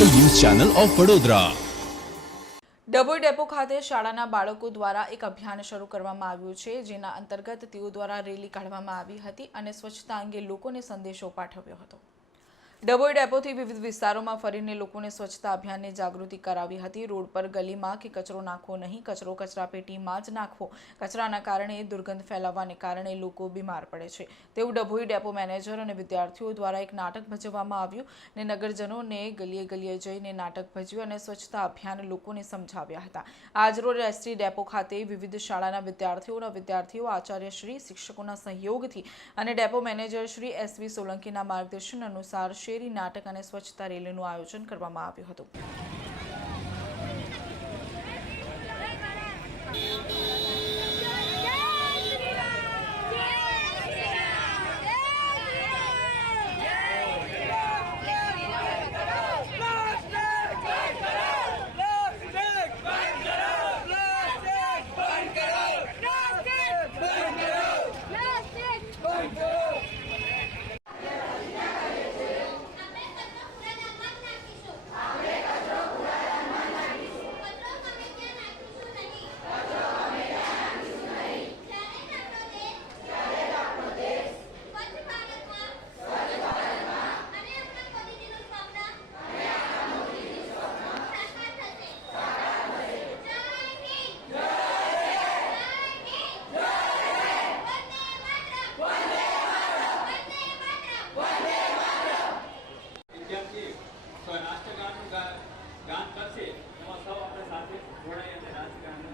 Channel of Vadodara. Dabhoi depot ખાતે શાળાના બાળકો દ્વારા એક અભિયાન શરૂ કરવામાં આવ્યું છે, જેના અંતર્ગત તેઓ દ્વારા રેલી કાઢવામાં આવી હતી અને સ્વચ્છતા અંગે લોકોને સંદેશો પાઠવ્યો હતો. ડભોઈ ડેપોથી વિવિધ વિસ્તારોમાં ફરીને લોકોને સ્વચ્છતા અભિયાનની જાગૃતિ કરાવી હતી. રોડ પર ગલીમાં કે કચરો નાખવો નહીં, કચરો કચરાપેટીમાં જ નાખવો. કચરાના કારણે દુર્ગંધ ફેલાવવાને કારણે લોકો બીમાર પડે છે. તેવું ડભોઈ ડેપો મેનેજર અને વિદ્યાર્થીઓ દ્વારા એક નાટક ભજવવામાં આવ્યું ને નગરજનોને ગલીએ ગલીએ જઈને નાટક ભજવ્યું અને સ્વચ્છતા અભિયાન લોકોને સમજાવ્યા હતા. આજરોજ એસટી ડેપો ખાતે વિવિધ શાળાના વિદ્યાર્થીઓના વિદ્યાર્થીઓ, આચાર્યશ્રી, શિક્ષકોના સહયોગથી અને ડેપો મેનેજર શ્રી એસવી સોલંકીના માર્ગદર્શન અનુસાર શેરી નાટક અને સ્વચ્છતા રેલીનું આયોજન કરવામાં આવ્યું હતું. રાષ્ટ્રગાનનું ગાન કરશે એમાં સૌ આપણે સાથે જોડાઈ અને રાજકારણ